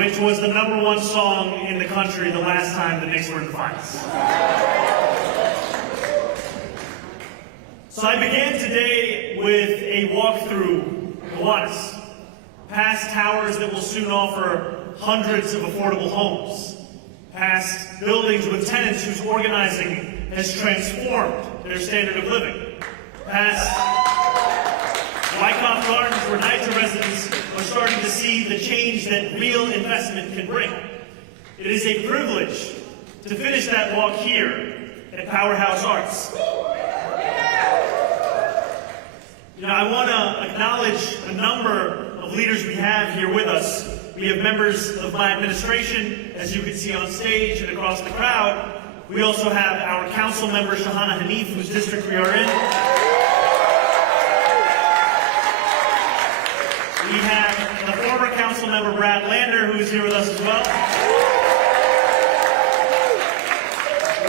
which was the #1 song in the country the last time the Knicks were in the finals. So I began today with a walk through Gowanus, past towers that will soon offer hundreds of affordable homes, past buildings with tenants whose organizing has transformed their standard of living, past Wyckoff Gardens where NYC residents are starting to see the change that real investment can bring. It is a privilege to finish that walk here at Powerhouse Arts. I want to acknowledge a number of leaders we have here with us. We have members of my administration, as you can see on stage and across the crowd. We also have our council member, Shahana Hanif, whose district we are in. We have the former council member, Brad Lander, who is here with us as well.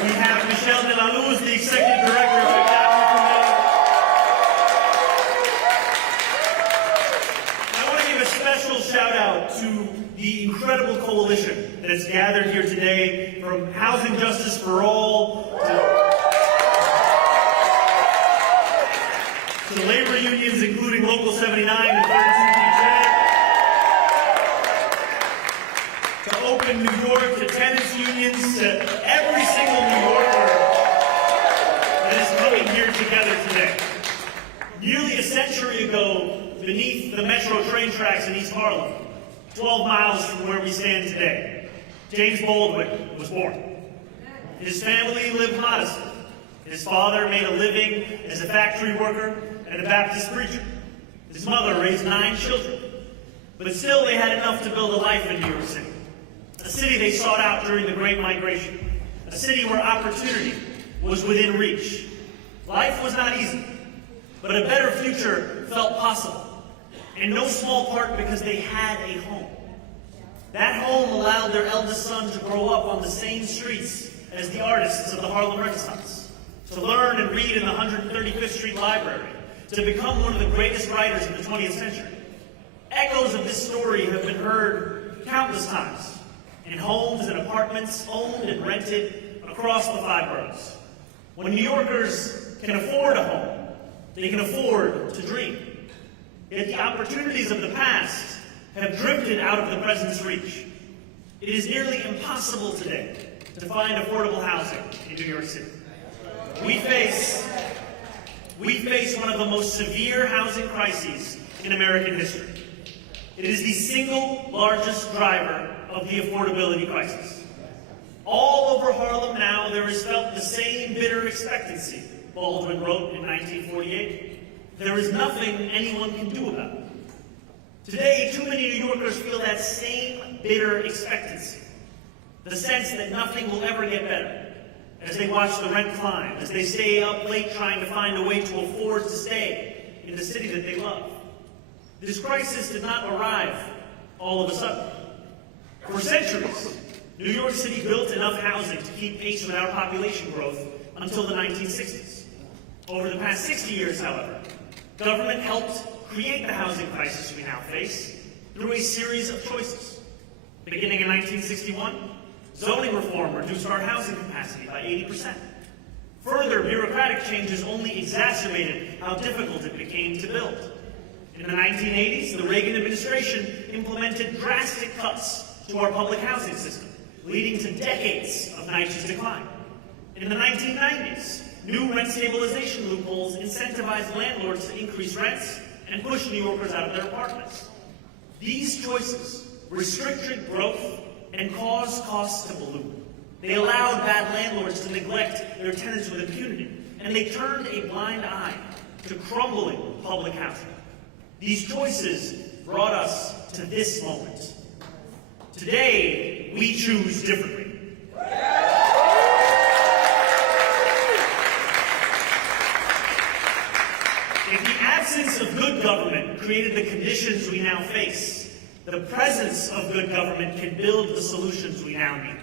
We have Michelle De La Luz, the executive director of the shout out to the incredible coalition that has gathered here today, from Housing Justice for All to labor unions, including Local 79 and 32 to Open New York, to tenants unions, to every single New Yorker that is coming here together today. Nearly a century ago, beneath the metro train tracks in East Harlem, 12 miles from where we stand today, James Baldwin was born. His family lived modestly. His father made a living as a factory worker and a Baptist preacher. His mother raised 9 children. But still, they had enough to build a life in New York City, a city they sought out during the Great Migration, a city where opportunity was within reach. Life was not easy, but a better future felt possible. In no small part because they had a home. That home allowed their eldest son to grow up on the same streets as the artists of the Harlem Renaissance, to learn and read in the 135th Street Library, to become one of the greatest writers of the 20th century. Echoes of this story have been heard countless times in homes and apartments owned and rented across the 5 boroughs. When New Yorkers can afford a home, they can afford to dream. Yet the opportunities of the past have drifted out of the present's reach. It is nearly impossible today to find affordable housing in New York City. We face one of the most severe housing crises in American history. It is the single largest driver of the affordability crisis. All over Harlem now, there is felt the same bitter expectancy, Baldwin wrote in 1948. There is nothing anyone can do about it. Today, too many New Yorkers feel that same bitter expectancy, the sense that nothing will ever get better, as they watch the rent climb, as they stay up late trying to find a way to afford to stay in the city that they love. This crisis did not arrive all of a sudden. For centuries, New York City built enough housing to keep pace with our population growth until the 1960s. Over the past 60 years, however, government helped create the housing crisis we now face through a series of choices. Beginning in 1961, zoning reform reduced our housing capacity by 80%. Further bureaucratic changes only exacerbated how difficult it became to build. In the 1980s, the Reagan administration implemented drastic cuts to our public housing system, leading to decades of NYC's decline. In the 1990s, new rent stabilization loopholes incentivized landlords to increase rents and push New Yorkers out of their apartments. These choices restricted growth and caused costs to balloon. They allowed bad landlords to neglect their tenants with impunity, and they turned a blind eye to crumbling public housing. These choices brought us to this moment. Today, we choose differently. If the absence of good government created the conditions we now face, the presence of good government can build the solutions we now need.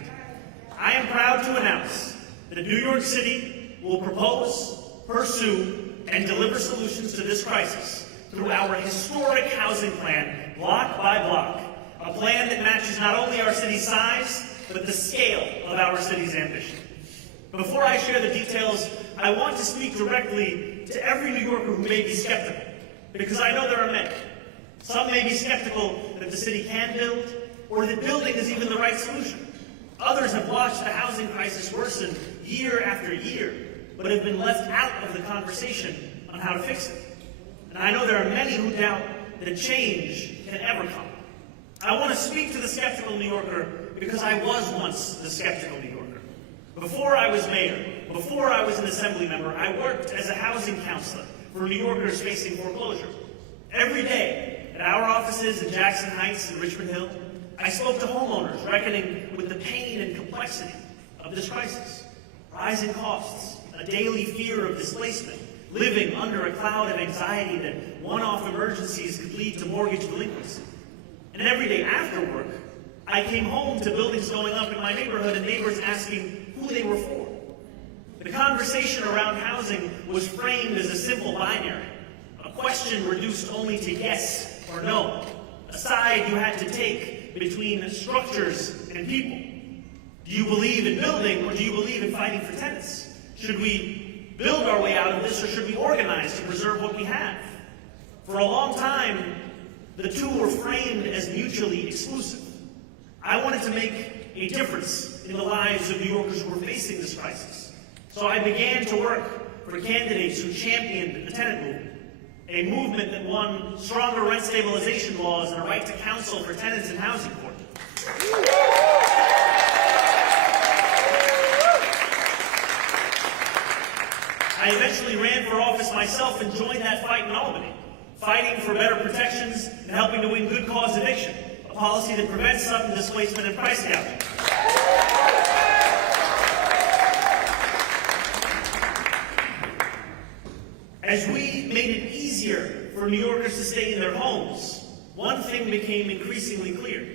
I am proud to announce that New York City will propose, pursue, and deliver solutions to this crisis through our historic housing plan, block by block, a a plan that matches not only our city's size, but the scale of our city's ambition. Before I share the details, I want to speak directly to every New Yorker who may be skeptical, because I know there are many. Some may be skeptical that the city can build, or that building is even the right solution. Others have watched the housing crisis worsen year after year, but have been left out of the conversation on how to fix it. And I know there are many who doubt that change can ever come. I want to speak to the skeptical New Yorker because I was once the skeptical New Yorker. Before I was mayor, before I was an assembly member, I worked as a housing counselor for New Yorkers facing foreclosure. Every day at our offices in Jackson Heights and Richmond Hill, I spoke to homeowners reckoning with the pain and complexity of this crisis. Rising costs, a daily fear of displacement, living under a cloud of anxiety that one-off emergencies could lead to mortgage delinquency. And every day after work, I came home to buildings going up in my neighborhood and neighbors asking who they were for. The conversation around housing was framed as a simple binary, a question reduced only to yes or no, a side you had to take between structures and people. Do you believe in building, or do you believe in fighting for tenants? Should we build our way out of this, or should we organize to preserve what we have? For a long time, the two were framed as mutually exclusive. I wanted to make a difference in the lives of New Yorkers who were facing this crisis. So I began to work for candidates who championed the tenant movement, a movement that won stronger rent stabilization laws and a right to counsel for tenants in housing court. I eventually ran for office myself and joined that fight in Albany, fighting for better protections and helping to win good cause eviction, a policy that prevents sudden displacement and price gouging. As we made it easier for New Yorkers to stay in their homes, one thing became increasingly clear.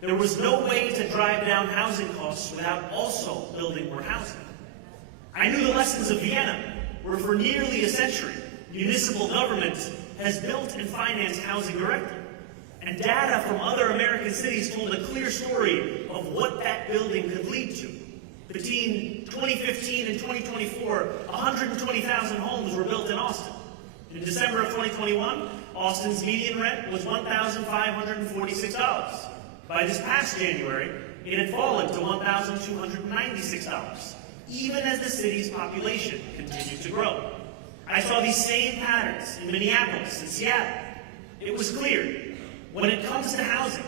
There was no way to drive down housing costs without also building more housing. I knew the lessons of Vienna, where for nearly a century, municipal government has built and financed housing directly. And data from other American cities told a clear story of what that building could lead to. Between 2015 and 2024, 120,000 homes were built in Austin. In December of 2021, Austin's median rent was $1,546. By this past January, it had fallen to $1,296, even as the city's population continued to grow. I saw these same patterns in Minneapolis and Seattle. It was clear, when it comes to housing,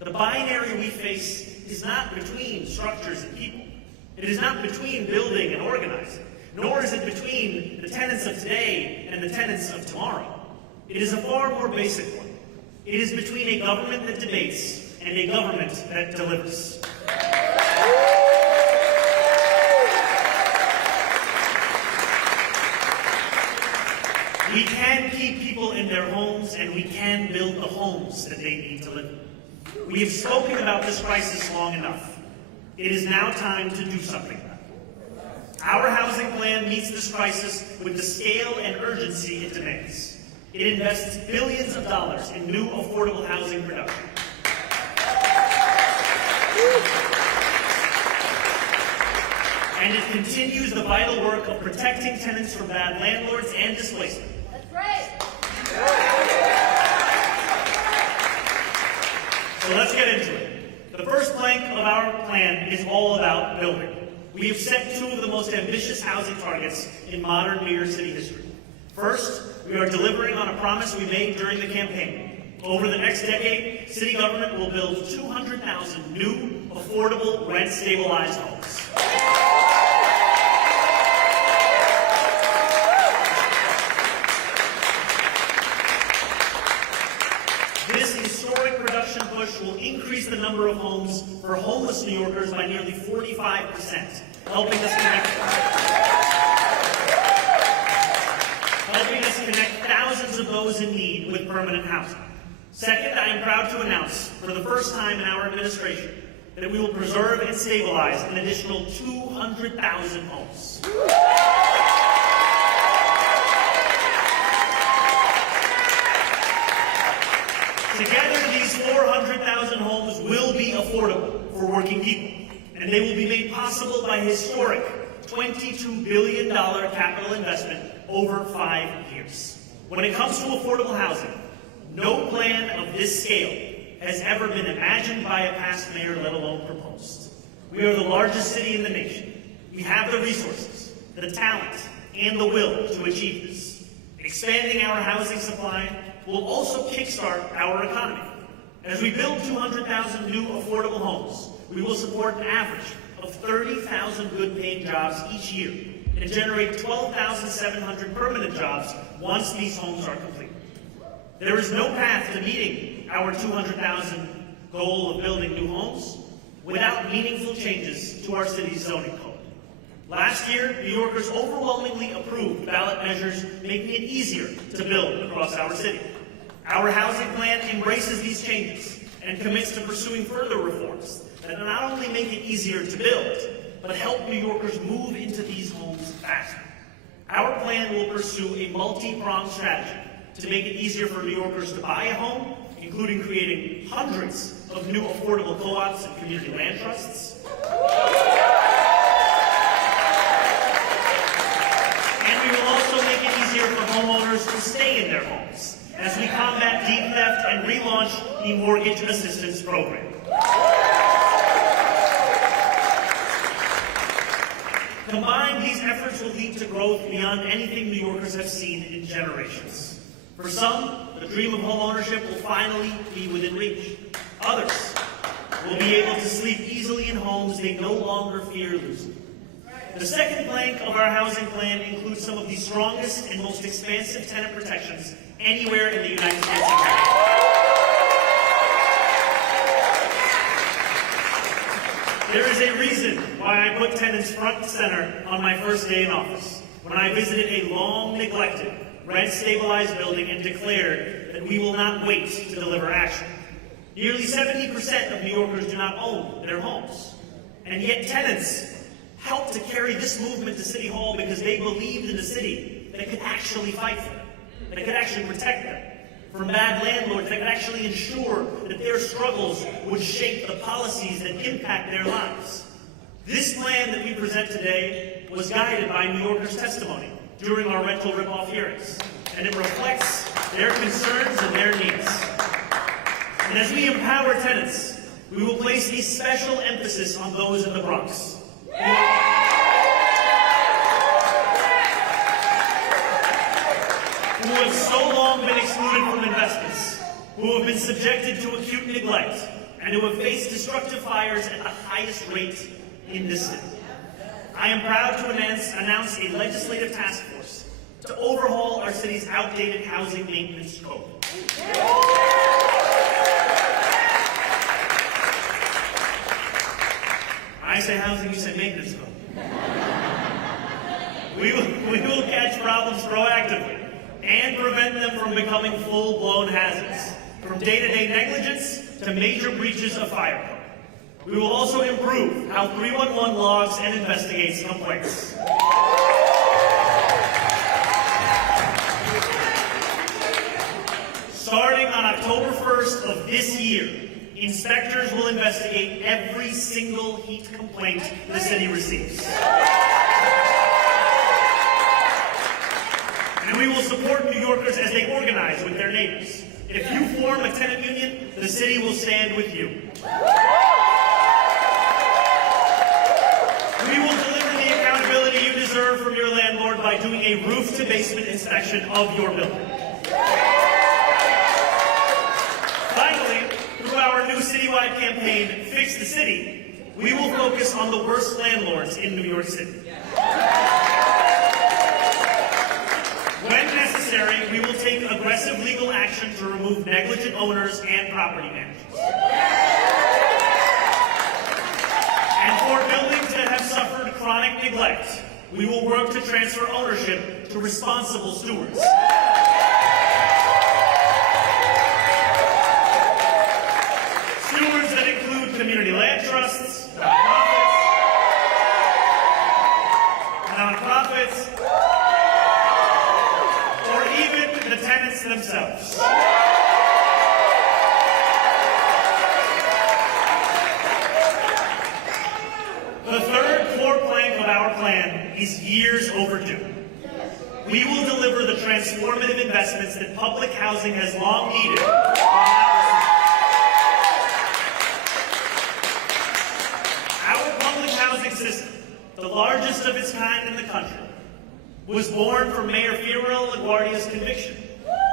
the binary we face is not between structures and people. It is not between building and organizing, nor is it between the tenants of today and the tenants of tomorrow. It is a far more basic one. It is between a government that debates and a government that delivers. We can keep people in their homes, and we can build the homes that they need to live in. We have spoken about this crisis long enough. It is now time to do something about it. Our housing plan meets this crisis with the scale and urgency it demands. It invests billions of dollars in new affordable housing production. And it continues the vital work of protecting tenants from bad landlords and displacement. That's right. So let's get into it. The first plank of our plan is all about building. We have set two of the most ambitious housing targets in modern New York City history. First, we are delivering on a promise we made during the campaign. Over the next decade, city government will build 200,000 new, affordable, rent-stabilized homes. This historic production push will increase the number of homes for homeless New Yorkers by nearly 45%, helping us connect thousands of those in need with permanent housing. Second, I am proud to announce, for the first time in our administration, that we will preserve and stabilize an additional 200,000 homes. Together, these 400 100,000 homes will be affordable for working people, and they will be made possible by a historic $22 billion capital investment over 5 years. When it comes to affordable housing, no plan of this scale has ever been imagined by a past mayor, let alone proposed. We are the largest city in the nation. We have the resources, the talent, and the will to achieve this. Expanding our housing supply will also kickstart our economy. As we build 200,000 new affordable homes, we will support an average of 30,000 good-paying jobs each year and generate 12,700 permanent jobs once these homes are complete. There is no path to meeting our 200,000 goal of building new homes without meaningful changes to our city's zoning code. Last year, New Yorkers overwhelmingly approved ballot measures making it easier to build across our city. Our housing plan embraces these changes and commits to pursuing further reforms that not only make it easier to build, but help New Yorkers move into these homes faster. Our plan will pursue a multi-pronged strategy to make it easier for New Yorkers to buy a home, including creating hundreds of new affordable co-ops and community land trusts. And we will also make it easier for homeowners to stay in their homes as we combat deed theft and relaunch the Mortgage Assistance Program. Combined, these efforts will lead to growth beyond anything New Yorkers have seen in generations. For some, the dream of homeownership will finally be within reach. Others will be able to sleep easily in homes they no longer fear losing. The second plank of our housing plan includes some of the strongest and most expansive tenant protections anywhere in the United States of America. There is a reason why I put tenants front and center on my first day in office, when I visited a long-neglected, rent-stabilized building and declared that we will not wait to deliver action. Nearly 70% of New Yorkers do not own their homes, and yet tenants helped to carry this movement to City Hall because they believed in a city that could actually fight for them, that could actually protect them from bad landlords, that could actually ensure that their struggles would shape the policies that impact their lives. This plan that we present today was guided by New Yorkers' testimony during our rental rip-off hearings, and it reflects their concerns and their needs. And as we empower tenants, we will place a special emphasis on those in the Bronx. Who have so long been excluded from investments, who have been subjected to acute neglect, and who have faced destructive fires at the highest rate in this city. I am proud to announce a legislative task force to overhaul our city's outdated housing maintenance code. I say housing, you say maintenance code. We will catch problems proactively and prevent them from becoming full-blown hazards, from day-to-day negligence to major breaches of fire code. We will also improve how 311 logs and investigates complaints. Starting on October 1st of this year, inspectors will investigate every single heat complaint the city receives. And we will support New Yorkers as they organize with their neighbors. If you form a tenant union, the city will stand with you. We will deliver the accountability you deserve from your landlord by doing a roof-to-basement inspection of your building. Finally, through our new citywide campaign, Fix the City, we will focus on the worst landlords in New York City. When necessary, we will take aggressive legal action to remove negligent owners and property managers. And for buildings that have suffered chronic neglect, we will work to transfer ownership to responsible stewards. Stewards that include community land trusts, nonprofits, or even the tenants themselves. is years overdue. We will deliver the transformative investments that public housing has long needed. Our public housing system, the largest of its kind in the country, was born from Mayor LaGuardia's conviction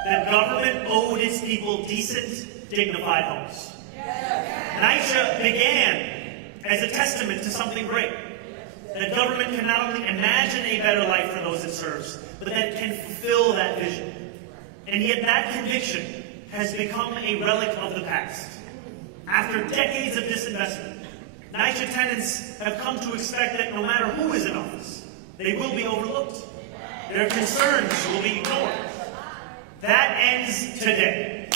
that government owed its people decent, dignified homes. NYCHA began as a testament to something great, that government can not only imagine a better life for those it serves, but that it can fulfill that vision. And yet that conviction has become a relic of the past. After decades of disinvestment, NYCHA tenants have come to expect that no matter who is in office, they will be overlooked. Their concerns will be ignored. That ends today.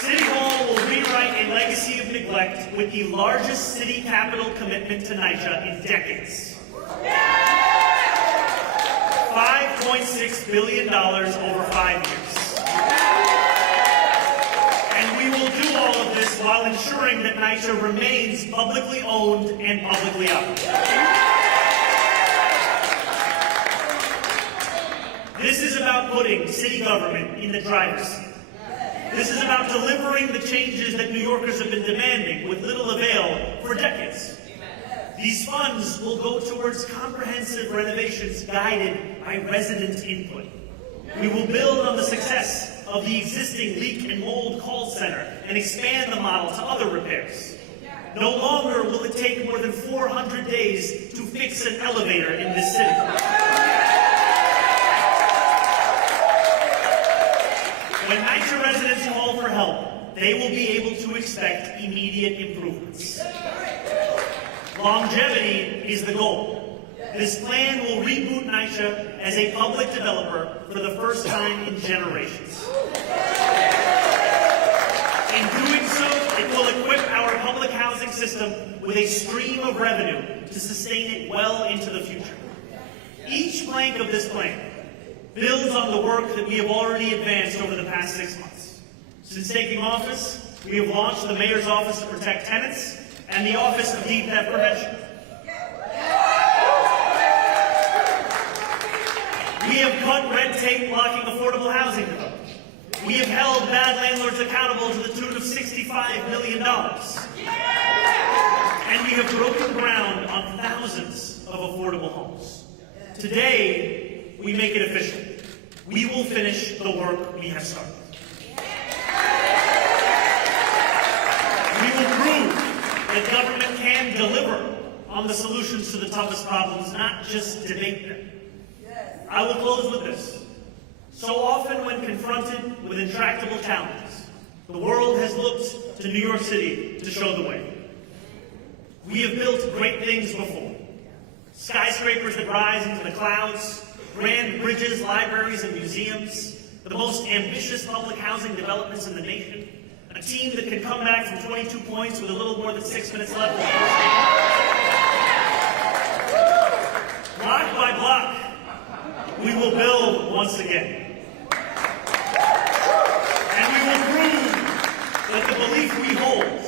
City Hall will rewrite a legacy of neglect with the largest city capital commitment to NYCHA in decades. $5.6 billion over 5 years. And we will do all of this while ensuring that NYCHA remains publicly owned and publicly operated. This is about putting city government in the driver's seat. This is about delivering the changes that New Yorkers have been demanding with little avail for decades. These funds will go towards comprehensive renovations guided by resident input. We will build on the success of the existing leak and mold call center and expand the model to other repairs. No longer will it take more than 400 days to fix an elevator in this city. When NYCHA residents call for help, they will be able to expect immediate improvements. Longevity is the goal. This plan will reboot NYCHA as a public developer for the first time in generations. In doing so, it will equip our public housing system with a stream of revenue to sustain it well into the future. Each plank of this plan builds on the work that we have already advanced over the past 6 months. Since taking office, we have launched the Mayor's Office to Protect Tenants and the Office of Deed Theft Prevention. We have cut red tape blocking affordable housing development. We have held bad landlords accountable to the tune of $65 million. And we have broken ground on thousands of affordable homes. Today, we make it official. We will finish the work we have started. We will prove that government can deliver on the solutions to the toughest problems, not just debate them. I will close with this. So often when confronted with intractable challenges, the world has looked to New York City to show the way. We have built great things before. Skyscrapers that rise into the clouds, grand bridges, libraries, and museums, the most ambitious public housing developments in the nation, a team that can come back from 22 points with a little more than 6 minutes left in the first game. Block by block, we will build once again. And we will prove that the belief we hold,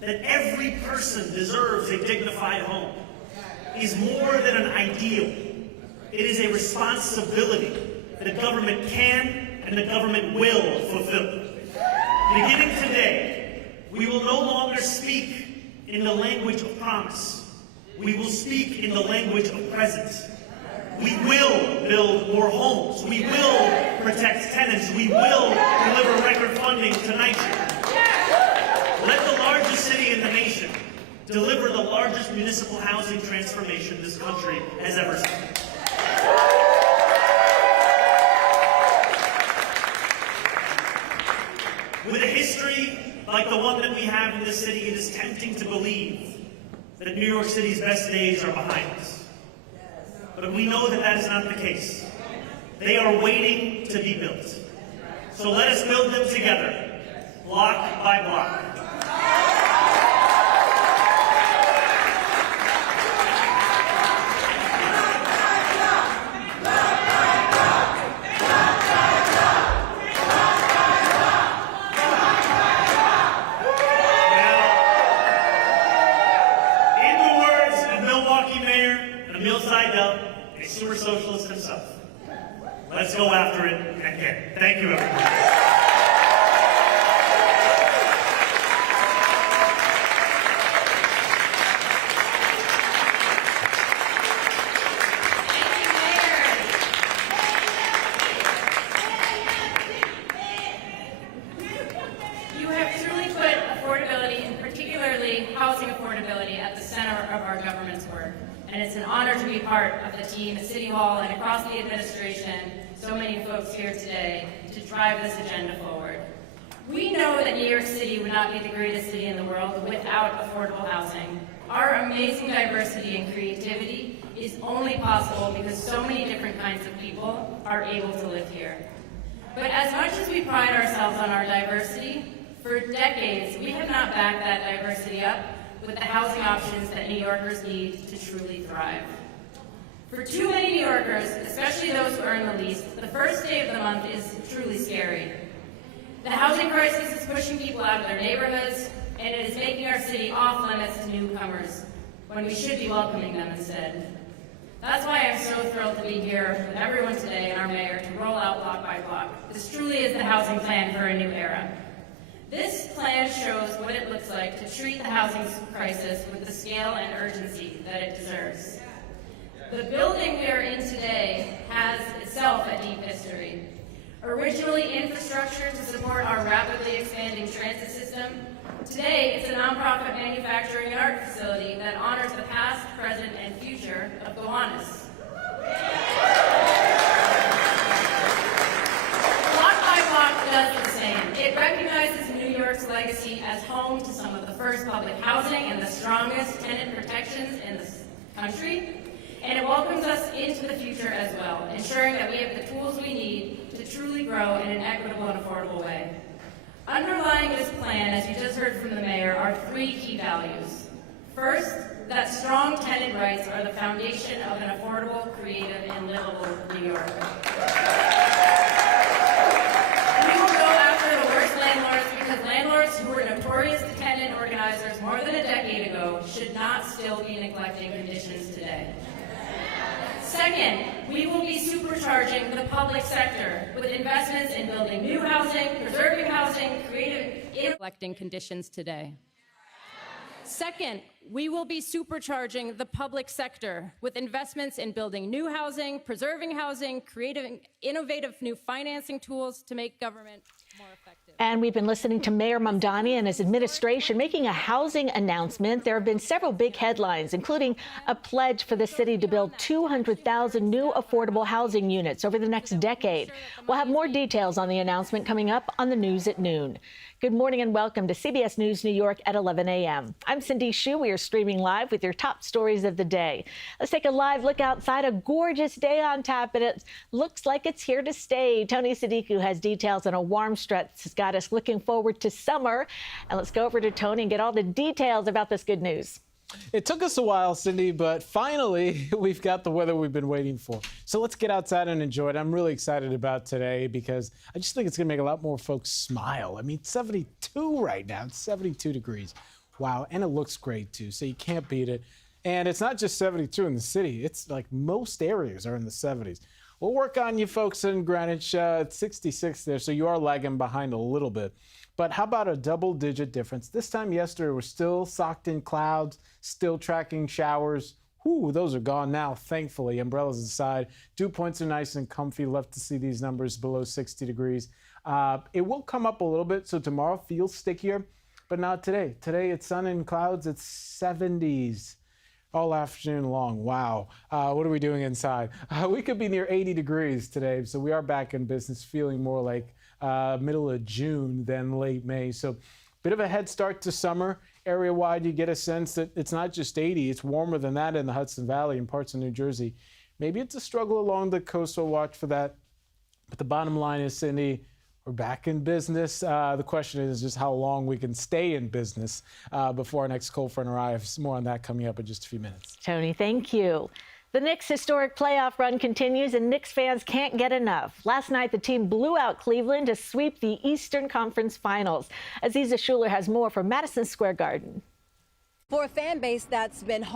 that every person deserves a dignified home, is more than an ideal. It is a responsibility that the government can and the government will fulfill. Beginning today, we will no longer speak in the language of promise. We will speak in the language of presence. We will build more homes. We will protect tenants. We will deliver record funding to NYCHA. Let the largest city in the nation deliver the largest municipal housing transformation this country has ever seen. With a history like the one that we have in this city, it is tempting to believe that New York City's best days are behind us. But we know that that is not the case. They are waiting to be built. So let us build them together, block by block. socialist himself. Let's go after it and get it. Thank you, everyone. Housing affordability at the center of our government's work. And it's an honor to be part of the team at City Hall and across the administration, so many folks here today, to drive this agenda forward. We know that New York City would not be the greatest city in the world without affordable housing. Our amazing diversity and creativity is only possible because so many different kinds of people are able to live here. But as much as we pride ourselves on our diversity, for decades, we have not backed that diversity up with the housing options that New Yorkers need to truly thrive. For too many New Yorkers, especially those who earn the least, the first day of the month is truly scary. The housing crisis is pushing people out of their neighborhoods, and it is making our city off limits to newcomers when we should be welcoming them instead. That's why I'm so thrilled to be here with everyone today and our mayor to roll out block by block. This truly is the housing plan for a new era. This plan shows what it looks like to treat the housing crisis with the scale and urgency that it deserves. The building we are in today has itself a deep history. Originally infrastructure to support our rapidly expanding transit system, today it's a nonprofit manufacturing and art facility that honors the past, present, and future of Gowanus. Block by block does the same. It recognizes New York's legacy as home to some of the first public housing and the strongest tenant protections in the country, and it welcomes us into the future as well, ensuring that we have the tools we need to truly grow in an equitable and affordable way. Underlying this plan, as you just heard from the mayor, are three key values. First, that strong tenant rights are the foundation of an affordable, creative, and livable New York. Landlords who were notorious tenant organizers more than a decade ago should not still be neglecting conditions today. Second, we will be supercharging the public sector with investments in building new housing, preserving housing, neglecting conditions today. Second, we will be supercharging the public sector with investments in building new housing, preserving housing, creating innovative new financing tools to make government more effective. And we've been listening to Mayor Mamdani and his administration making a housing announcement. There have been several big headlines, including a pledge for the city to build 200,000 new affordable housing units over the next decade. We'll have more details on the announcement coming up on the news at noon. Good morning and welcome to CBS News New York at 11 a.m. I'm Cindy Hsu. We are streaming live with your top stories of the day. Let's take a live look outside. A gorgeous day on tap, and it looks like it's here to stay. Tony Sadiku has details on a warm stretch that's got us looking forward to summer. And let's go over to Tony and get all the details about this good news. It took us a while, Cindy, but finally we've got the weather we've been waiting for. So let's get outside and enjoy it. I'm really excited about today because I just think it's going to make a lot more folks smile. I mean, 72 right now. It's 72 degrees. Wow. And it looks great, too. So you can't beat it. And it's not just 72 in the city. It's like most areas are in the 70s. We'll work on you folks in Greenwich. It's 66 there, so you are lagging behind a little bit. But how about a double-digit difference? This time yesterday, we're still socked in clouds, still tracking showers. Whew, those are gone now, thankfully. Umbrellas aside. Dew points are nice and comfy. Love to see these numbers below 60 degrees. It will come up a little bit, so tomorrow feels stickier, but not today. Today, it's sun and clouds. It's 70s. All afternoon long. Wow. What are we doing inside? We could be near 80 degrees today, so we are back in business, feeling more like middle of June than late May. So bit of a head start to summer. Area-wide, you get a sense that it's not just 80. It's warmer than that in the Hudson Valley and parts of New Jersey. Maybe it's a struggle along the coast, so watch for that. But the bottom line is, Cindy, we're back in business. The question is just how long we can stay in business before our next cold front arrives. More on that coming up in just a few minutes. Tony, thank you. The Knicks' historic playoff run continues, and Knicks fans can't get enough. Last night, the team blew out Cleveland to sweep the Eastern Conference Finals. Aziza Schuler has more from Madison Square Garden. For a fan base that's been hard